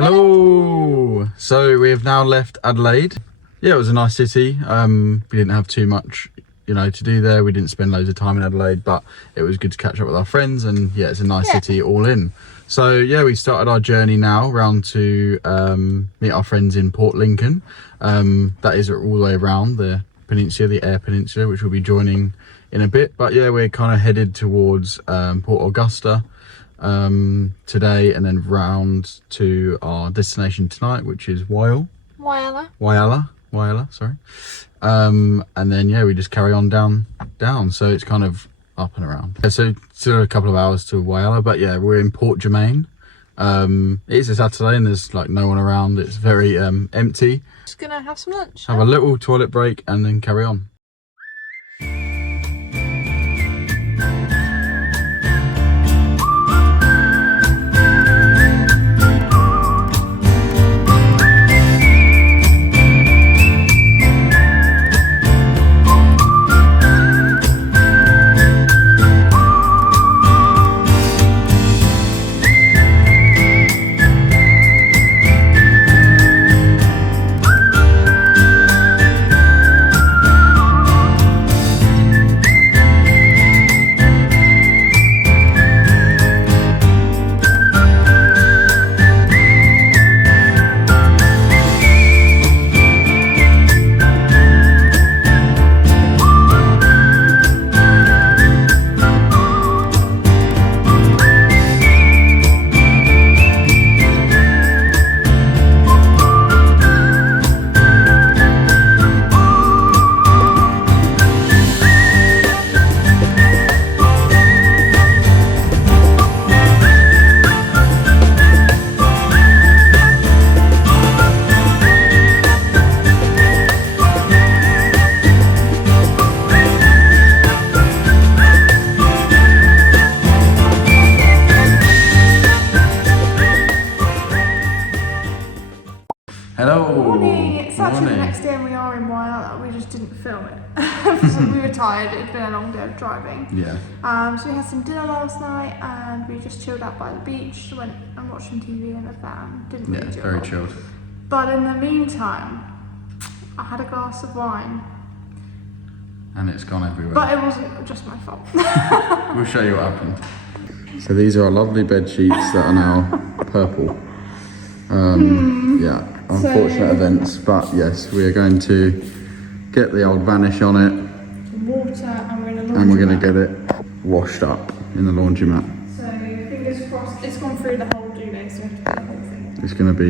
Hello! So we have now left Adelaide. Yeah, it was a nice city. We didn't have too much, to do there. We didn't spend loads of time in Adelaide, but it was good to catch up with our friends, and yeah, it's a nice city all in. So yeah, we started our journey now round to meet our friends in Port Lincoln. That is all the way around the peninsula, the Eyre Peninsula, which we'll be joining in a bit. But yeah, we're kind of headed towards Port Augusta today, and then round to our destination tonight, which is Whyalla, sorry. And then yeah, we just carry on down, so it's kind of up and around. So still a couple of hours to Whyalla, but yeah, we're in Port Germain. It is a Saturday and there's like no one around. It's very empty. Just gonna have some lunch. Have a little toilet break and then carry on. Hello. Morning. It's actually the next day and we are in Whyalla. We just didn't film it. We were tired. It's been a long day of driving. Yeah. So we had some dinner last night and we just chilled out by the beach. Went and watched some TV in the van. Didn't really do a very lot. chilled. But in the meantime, I had a glass of wine. And it's gone everywhere. But it wasn't just my fault. We'll show you what happened. So these are our lovely bed sheets that are now purple. Yeah, unfortunate events, but yes, we are going to get the old vanish on it. Water, and we're going to get it washed up in the laundromat. So fingers crossed, it's gone through the whole duvet, so we have to do the whole thing. It's going to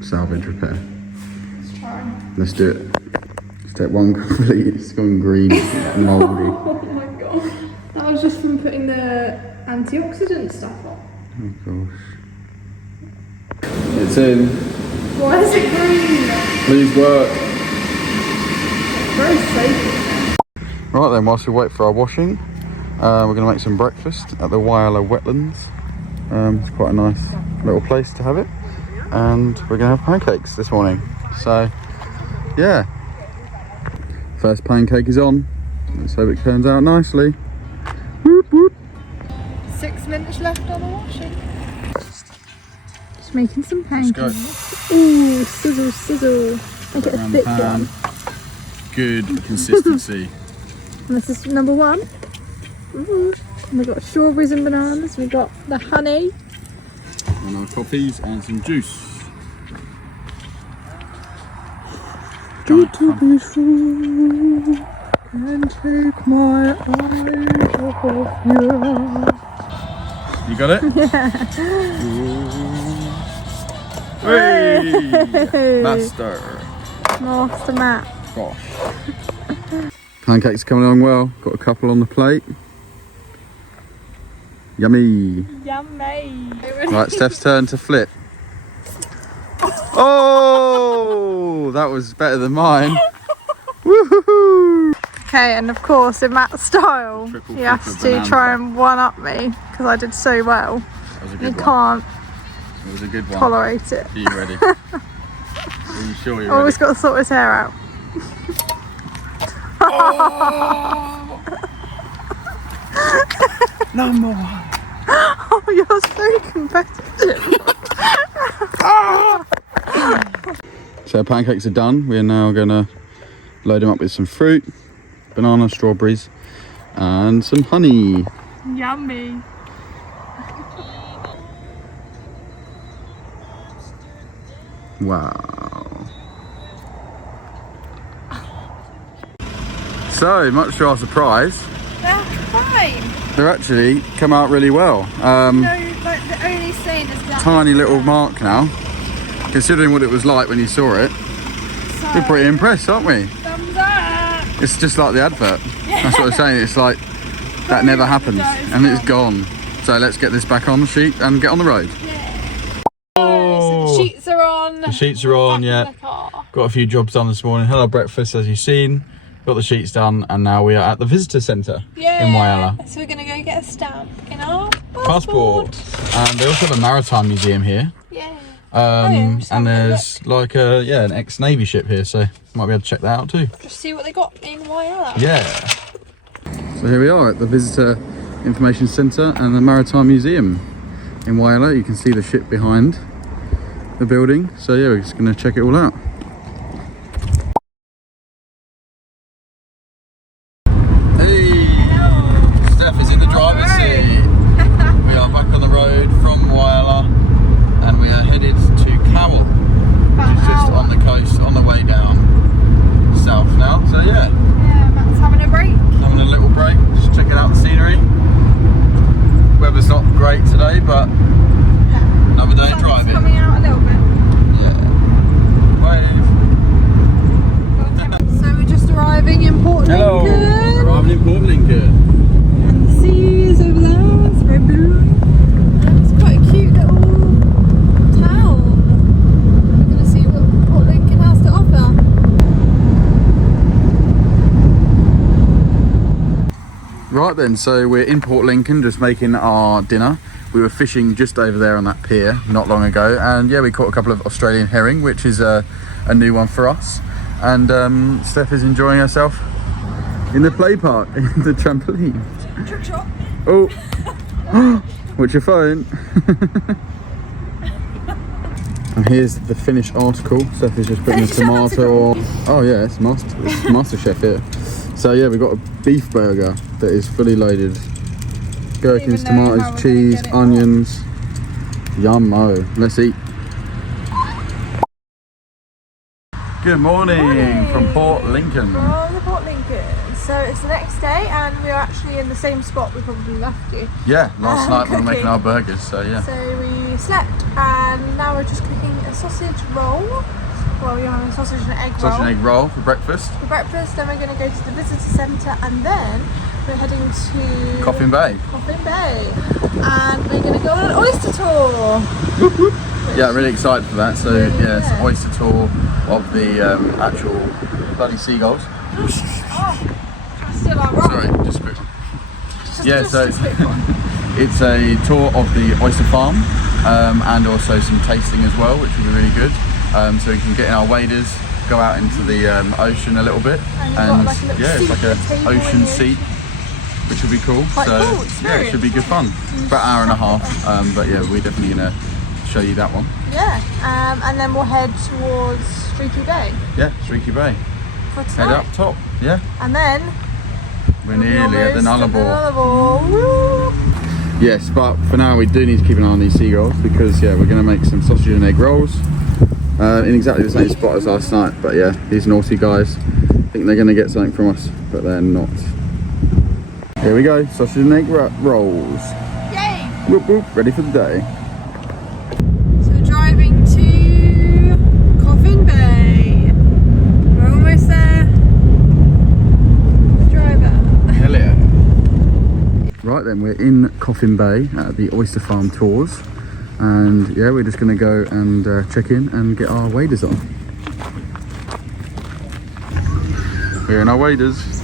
be salvage repair. Let's try. Let's do it. Let's take one complete. It's gone green and mouldy. Oh my god. That was just from putting the antioxidant stuff on. Oh gosh. It's in. Why is it green? Please work. Very safe. Right then, whilst we wait for our washing, we're going to make some breakfast at the Whyalla wetlands. It's quite a nice little place to have it. And we're going to have pancakes this morning. So, yeah. First pancake is on. Let's hope it turns out nicely. Whoop, whoop. 6 minutes left on the washing. Just making some pancakes. Let's Ooh, sizzle, sizzle. Make it a thick one. Good consistency. And this is number 1. Ooh. And we've got strawberries and bananas. We've got the honey. And our coffees and some juice. Good to be true. Can't take my eyes off of you. You got it? Yeah. Hey! Master Matt. Gosh. Pancakes coming along well. Got a couple on the plate. Yummy. Yummy. Right, Steph's turn to flip. Oh, that was better than mine. Woohoo! Okay, and of course, in Matt's style, Triple he has flip of to banana. try and one-up me because I did so well. That was a You good one. can't It was a good one. tolerate it. Are you ready? Are you sure you're Always ready? got to sort his hair out. Oh! Number 1. Oh, you're so competitive. So our pancakes are done. We're now gonna load them up with some fruit, banana, strawberries, and some honey. Yummy. Wow. So, much to our surprise, They're fine. they're actually come out really well. No, like the only saying is that. Tiny little mark now. Considering what it was like when you saw it, So, we're pretty impressed, aren't we? thumbs up. It's just like the advert. That's what I'm saying. It's like that never happened and it's gone. So let's get this back on the sheet and get on the road. So the sheets are on. The sheets are on, Back in yeah. the car. Got a few jobs done this morning. Had our breakfast, as you've seen. Got the sheets done, and now we are at the visitor centre in Whyalla. So we're gonna go get a stamp in our Passport. And they also have a maritime museum here. Yeah. And there's like an ex-Navy ship here, so might be able to check that out too. Just see what they got in Whyalla. Yeah. So here we are at the Visitor Information Centre and the Maritime Museum in Whyalla. You can see the ship behind the building. So yeah, we're just going to check it all out. Hey! Hello. Steph is in the driver's seat. We are back on the road from Whyalla and we are headed to Cowell, which is just on the coast on the way down south now. So yeah. Yeah, Matt's having a break. Having a little break, just checking out the scenery. Weather's not great today, but another day of driving. Coming out a little bit. Yeah. Wave. So we're just arriving in Port Hello. Lincoln. Arriving in Port Lincoln. And the sea is over there. It's very blue. And it's quite a cute little town. We're going to see what Port Lincoln has to offer. Right then, so we're in Port Lincoln, just making our dinner. We were fishing just over there on that pier not long ago, and yeah, we caught a couple of Australian herring, which is a new one for us. And Steph is enjoying herself in the play park, in the trampoline. Trick shot. Oh, what's your phone? And here's the finished article. Steph is just putting the tomato on. Oh yeah, it's Master Chef here. So yeah, we've got a beef burger that is fully loaded. Gherkins, tomatoes, cheese, onions. Yummo. Let's eat. Good morning from Port Lincoln. From the Port Lincoln. So it's the next day and we are actually in the same spot we probably left you. Yeah, last night we were making cooking. our burgers, so yeah. So we slept and now we're just cooking a sausage roll. Well, we're having a sausage and egg roll. Sausage and egg roll for breakfast. For breakfast, then we're going to go to the visitor centre and then we're heading to Coffin Bay. Coffin Bay. And we're going to go on an oyster tour. Yeah, really excited for that. So yeah, it's an oyster tour of the actual bloody seagulls. Still our roll. Sorry, just a quick one. Yeah, so it's a tour of the oyster farm and also some tasting as well, which will be really good. So we can get in our waders, go out into the ocean a little bit, and like yeah, it's like an ocean seat, which will be cool. Quite So cool yeah, it should be good fun. About an hour and a half, but yeah, we're definitely gonna show you that one. Yeah, and then we'll head towards Streaky Bay Yeah, Streaky Bay. for tonight. Head up top. Yeah, And then we're nearly at the Nullabor. Woo! Yes, but for now we do need to keep an eye on these seagulls because yeah, we're gonna make some sausage and egg rolls. In exactly the same spot as last night, but yeah, these naughty guys think they're going to get something from us, but they're not. Here we go, sausage and egg rolls. Yay! Whoop whoop, ready for the day. So we're driving to Coffin Bay. We're almost there. The driver. Hell yeah. Right then, we're in Coffin Bay at the Oyster Farm Tours. And yeah, we're just going to go and check in and get our waders on. We're in our waders.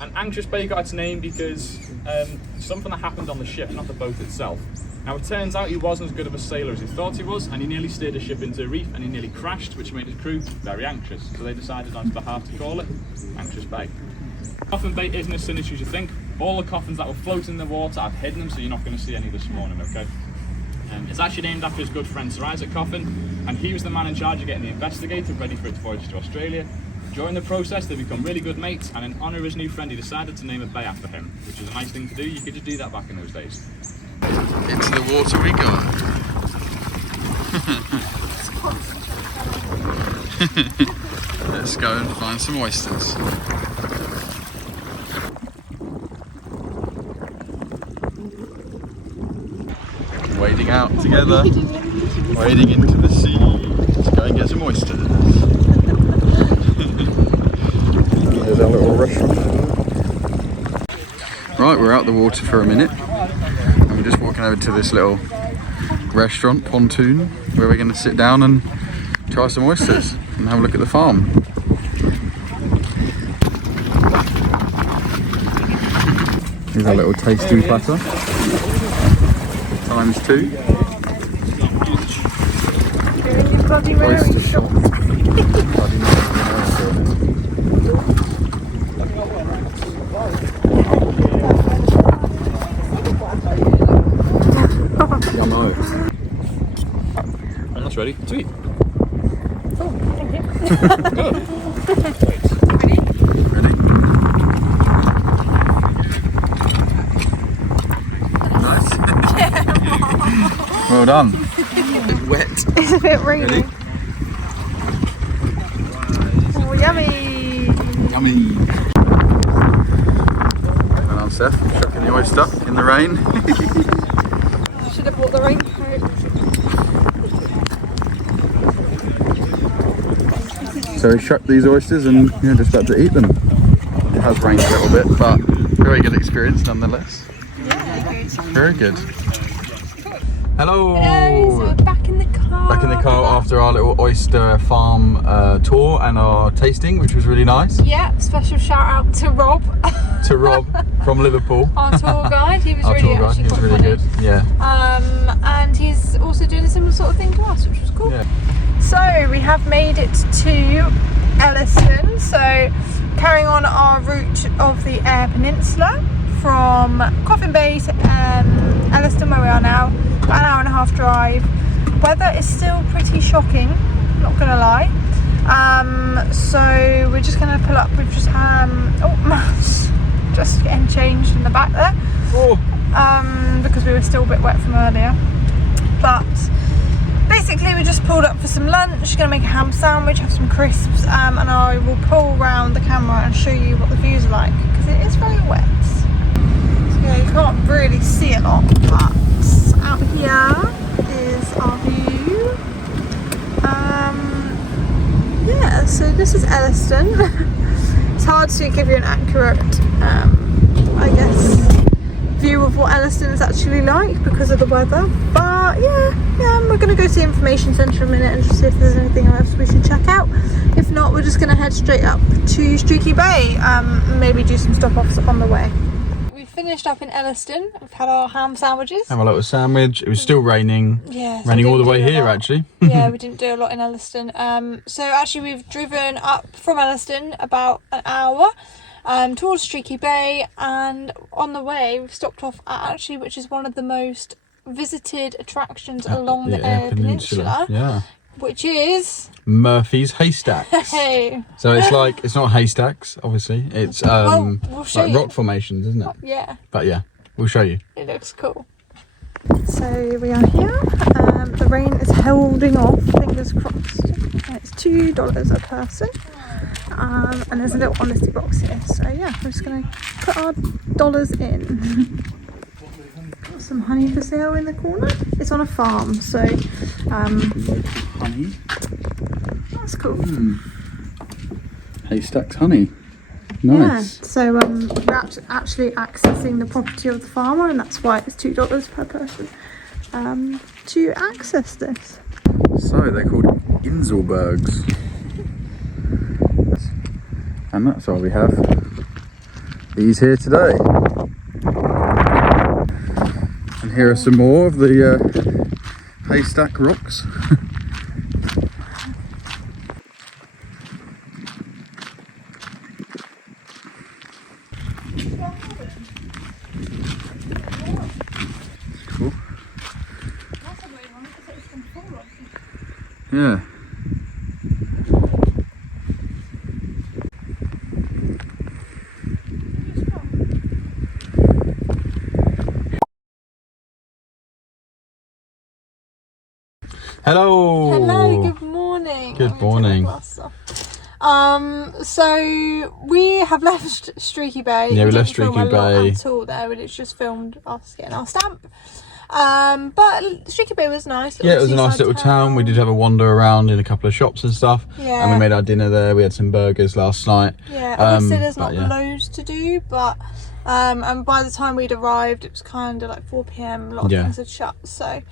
An anxious bay got its name because something that happened on the ship, not the boat itself. Now it turns out he wasn't as good of a sailor as he thought he was, and he nearly steered a ship into a reef and he nearly crashed, which made his crew very anxious. So they decided on his behalf to call it Anxious Bay. Coffin Bay isn't as sinister as you think. All the coffins that were floating in the water, I've hidden them so you're not going to see any this morning, okay? It's actually named after his good friend Sir Isaac Coffin, and he was the man in charge of getting the Investigator ready for its voyage to Australia. During the process, they become really good mates, and in honour of his new friend, he decided to name a bay after him, which is a nice thing to do. You could just do that back in those days. Into the water we go. Let's go and find some oysters. Wading out together, wading into the sea to go and get some oysters. There's our little restaurant. Right, we're out the water for a minute and we're just walking over to this little restaurant, Pontoon, where we're going to sit down and try some oysters and have a look at the farm. Here's our little tasting platter. ×2. Oyster shop. Yummo. And that's ready to eat. Oh, thank you. Ready? Nice. Well done. It's wet. It's a bit rainy. Ready? Oh, yummy. Yummy. Well done, Steph. Chucking the oyster in the rain. Should have bought the raincoat. So we shucked these oysters and you're just about to eat them. It has rained a little bit, but very good experience nonetheless. Yeah. Very good. Hello! Hello, so we're back in the car. Back in the car after our little oyster farm tour and our tasting, which was really nice. Yeah, special shout out to Rob. To Rob from Liverpool. Our tour guide. He was Our really tour guide, actually he was quite really funny. good. Yeah. And he's also doing a similar sort of thing to us, which was cool. Yeah. So we have made it to Elliston. So carrying on our route of the Eyre Peninsula from Coffin Bay to Elliston, where we are now. About an hour and a half drive. Weather is still pretty shocking, not gonna lie. So we're just gonna pull up. We've just just getting changed in the back there. Oh. Because we were still a bit wet from earlier. But basically we just pulled up for some lunch, gonna make a ham sandwich, have some crisps, and I will pull around the camera and show you what the views are like, because it is very wet. So yeah, you can't really see a lot, but out here is our view. Yeah, so this is Elliston. It's hard to give you an accurate, I guess, view of what Elliston is actually like because of the weather. But yeah, we're going to go to the information centre in a minute and just see if there's anything else we should check out. If not, we're just going to head straight up to Streaky Bay, maybe do some stop-offs on the way. We finished up in Elliston. We've had our ham sandwiches. Have a little sandwich. It was still raining. Yeah, so Raining we all the didn't way do a here, lot. actually. Yeah, we didn't do a lot in Elliston. So actually we've driven up from Elliston about an hour towards Streaky Bay, and on the way we've stopped off at actually, which is one of the most visited attractions along the Eyre Peninsula. Yeah. Which is Murphy's Haystacks. hey. So it's like, it's not haystacks, obviously. It's We'll show like you. rock formations, isn't it? Yeah, But yeah, we'll show you. it looks cool. So we are here. The rain is holding off, fingers crossed. And it's $2 a person. And there's a little honesty box here. So yeah, we're just going to put our dollars in. Got some honey for sale in the corner. It's on a farm, so Honey. that's cool. Haystacks honey. Yeah, Nice. so we're actually accessing the property of the farmer, and that's why it's $2 per person to access this. So they're called Inselbergs. And that's why we have these here today. And here are some more of the haystack rocks. Cool. Yeah. Hello. Hello, good morning. Good morning. So we have left Streaky Bay. Yeah, we left didn't film Streaky a lot Bay. at all there, but it's just filmed us getting our stamp. But Streaky Bay was nice. Yeah, it was a nice little town. We did have a wander around in a couple of shops and stuff. Yeah. And we made our dinner there. We had some burgers last night. Yeah, obviously there's but not yeah. loads to do, but and by the time we'd arrived, it was kind of like 4 p.m. A lot of Yeah. things had shut, so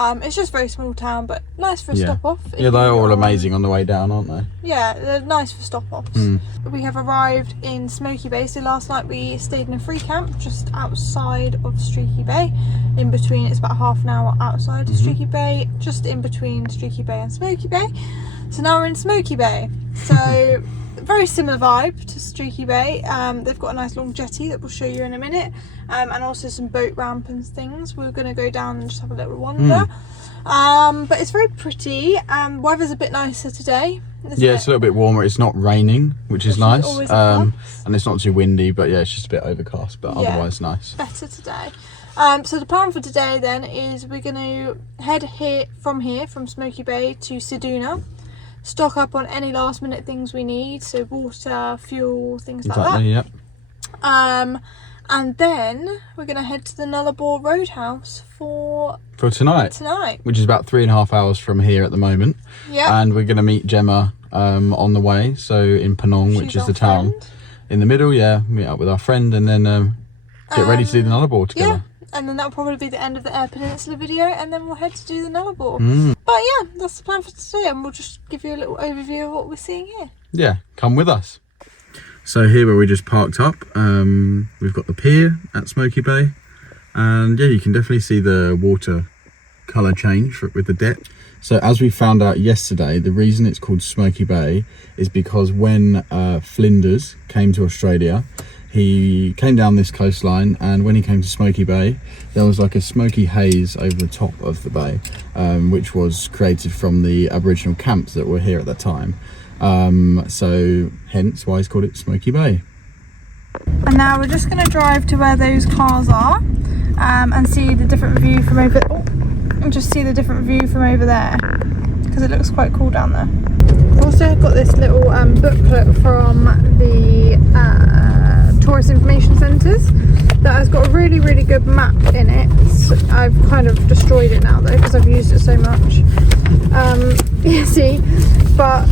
it's just a very small town, but nice for a Yeah. stop off. Yeah, they're all amazing on the way down, aren't they? Yeah, they're nice for stop offs. Mm. We have arrived in Smoky Bay. So last night we stayed in a free camp just outside of Streaky Bay. In between, it's about half an hour outside of Streaky Bay, just in between Streaky Bay and Smoky Bay. So now we're in Smoky Bay. So very similar vibe to Streaky Bay. They've got a nice long jetty that we'll show you in a minute, and also some boat ramp and things. We're going to go down and just have a little wander. But it's very pretty. Weather's a bit nicer today. Yeah, it's a little bit warmer. It's not raining, which is nice. always a plus. And it's not too windy, but yeah, it's just a bit overcast, but Yeah. otherwise nice. Better today. So the plan for today then is we're going to head from Smoky Bay to Ceduna, stock up on any last minute things we need, so water, fuel, things like that. Exactly, yep. And then we're going to head to the Nullabor Roadhouse for tonight, which is about 3.5 hours from here at the moment. Yeah. And we're going to meet Gemma on the way, so in Penong, which is our the town friend. in the middle. Yeah, meet up with our friend and then get ready to do the Nullabor together. Yeah. And then that'll probably be the end of the Eyre Peninsula video, and then we'll head to do the Nullabor. But yeah, that's the plan for today, and we'll just give you a little overview of what we're seeing here. Yeah, come with us. So here where we just parked up, we've got the pier at Smoky Bay, and yeah, you can definitely see the water colour change with the depth. So as we found out yesterday, the reason it's called Smoky Bay is because when Flinders came to Australia, he came down this coastline, and when he came to Smoky Bay, there was like a smoky haze over the top of the bay, which was created from the Aboriginal camps that were here at that time. So hence why it's called it Smoky Bay. And now we're just going to drive to where those cars are, and see the different view from over. And just see the different view from over there, because it looks quite cool down there. I've also got this little booklet from the tourist information centres that has got a really good map in it. I've kind of destroyed it now though because I've used it so much. You see, but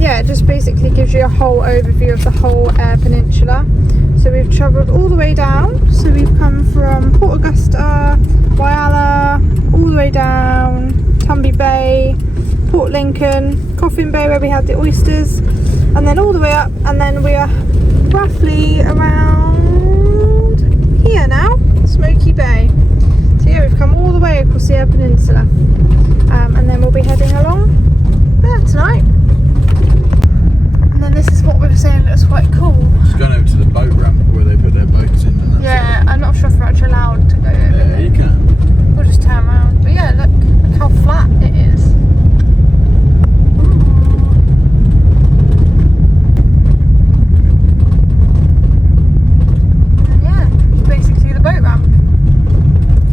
yeah, it just basically gives you a whole overview of the whole Eyre Peninsula. So we've travelled all the way down. So we've come from Port Augusta, Whyalla, all the way down Tumby Bay, Port Lincoln, Coffin Bay where we had the oysters, and then all the way up, and then we are roughly around here now, Smoky Bay. So yeah, we've come all the way across the Eyre Peninsula, and then we'll be heading along there tonight. And then this is what we were saying looks quite cool. Just going over to the boat ramp where they put their boats in. And Yeah, I'm not sure if we're actually allowed to go over yeah, there. you can. We'll just turn around. But yeah, look how flat it is. And yeah, basically the boat ramp.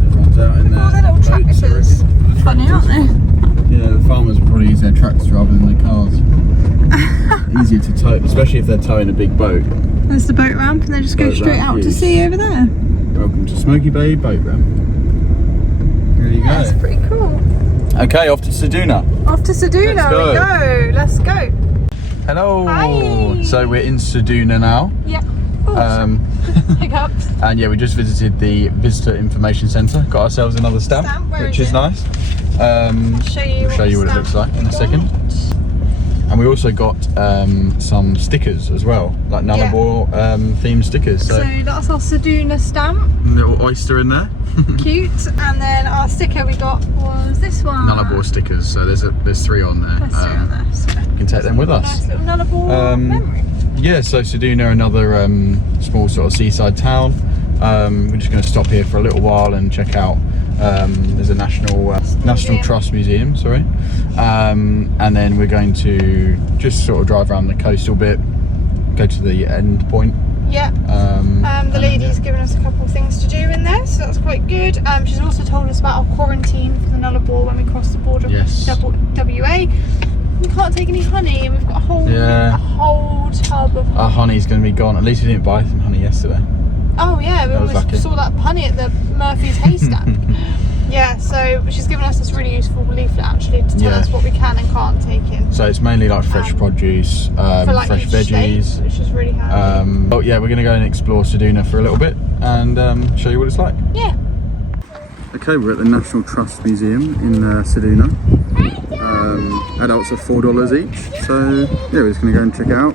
Everyone's out in there. Oh, they're little Boats are tractors. ready. Funny, aren't they? Yeah, the farmers would probably use their tractors rather than their cars. Easier to tow, especially if they're towing a big boat. There's the boat ramp, and they just go Boat straight ramp out to is- sea over there. Welcome to Smoky Bay Boat Ramp. There you Yeah, it's go. pretty cool. Okay, off to Ceduna. Off to Ceduna Let's we go. go. Let's go. Hello. Hi. So we're in Ceduna now. Yeah. Oh, hiccups. And yeah, we just visited the Visitor Information Centre. Got ourselves another stamp, Where which is is it? nice. Show you We'll show you what it looks like in a second. And we also got some stickers as well, like Nullabor themed stickers. So that's our Ceduna stamp. Little oyster in there. Cute. And then our sticker we got was this one. Nullabor stickers. So there's 3 on there. There's 3 on there. So You can take them with us. nice little Nullabor memory. Yeah, so Ceduna, another small sort of seaside town. We're just going to stop here for a little while and check out There's a National Trust Museum, sorry. And then we're going to just sort of drive around the coastal bit, go to the end point. Yeah. The lady's given us a couple of things to do in there, so that's quite good. She's also told us about our quarantine for the Nullabor when we cross the border with WA. We can't take any honey, and we've got a whole tub of honey. Our honey's going to be gone. At least we didn't buy some honey yesterday. Oh yeah, we almost saw that honey at the Murphy's haystack. Yeah, so she's given us this really useful leaflet actually to tell us what we can and can't take in. So it's mainly like fresh produce, for like fresh veggies, state, which is really handy. oh yeah, we're going to go and explore Ceduna for a little bit and show you what it's like. Yeah. Okay, we're at the National Trust Museum in Ceduna. Adults are $4 each, so yeah, we're just going to go and check it out,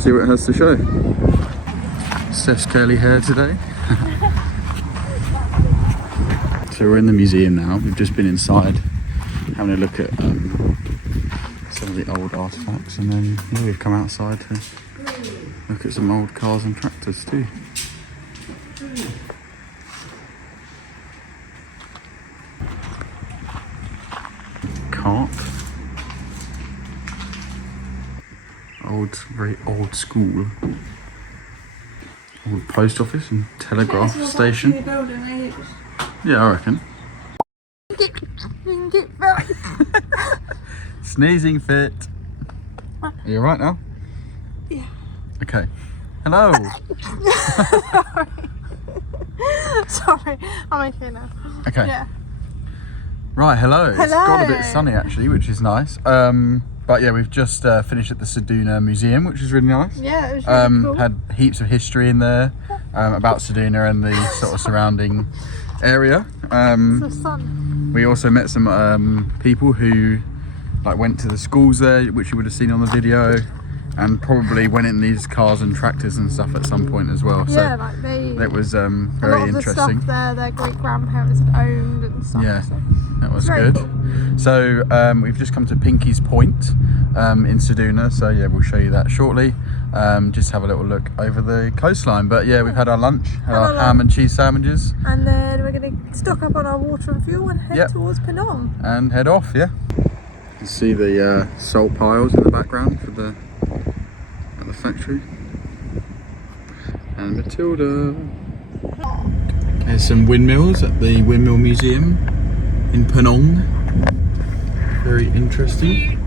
see what it has to show. Steph's curly hair today. So we're in the museum now. We've just been inside having a look at some of the old artefacts, and then we've come outside to look at some old cars and tractors too. Cart. Very old school. Old post office and telegraph station. Yeah, I reckon. Sneezing fit. Are you alright now? Yeah. Okay. Hello. Sorry, I'm okay now. Okay. Yeah. Right, hello. It's got a bit Hello. sunny actually, which is nice. But yeah, we've just finished at the Ceduna Museum, which is really nice. Yeah, it was really cool. Had heaps of history in there about Ceduna and the sort of surrounding area. The sun. We also met some people who like went to the schools there, which you would have seen on the video, and probably went in these cars and tractors and stuff at some point as well. So Yeah, like that was very a lot of interesting. the stuff there, their great grandparents had owned and stuff. Yeah, so. that was Very good. cool. So we've just come to Pinky's Point in Ceduna, so yeah, we'll show you that shortly. Just have a little look over the coastline. But yeah, we've had our lunch, our ham and cheese sandwiches, and then we're going to stock up on our water and fuel and head towards Penang. and head off. Yeah, you can see the salt piles in the background for the factory. And Matilda. There's some windmills at the Windmill Museum in Penang. Very interesting.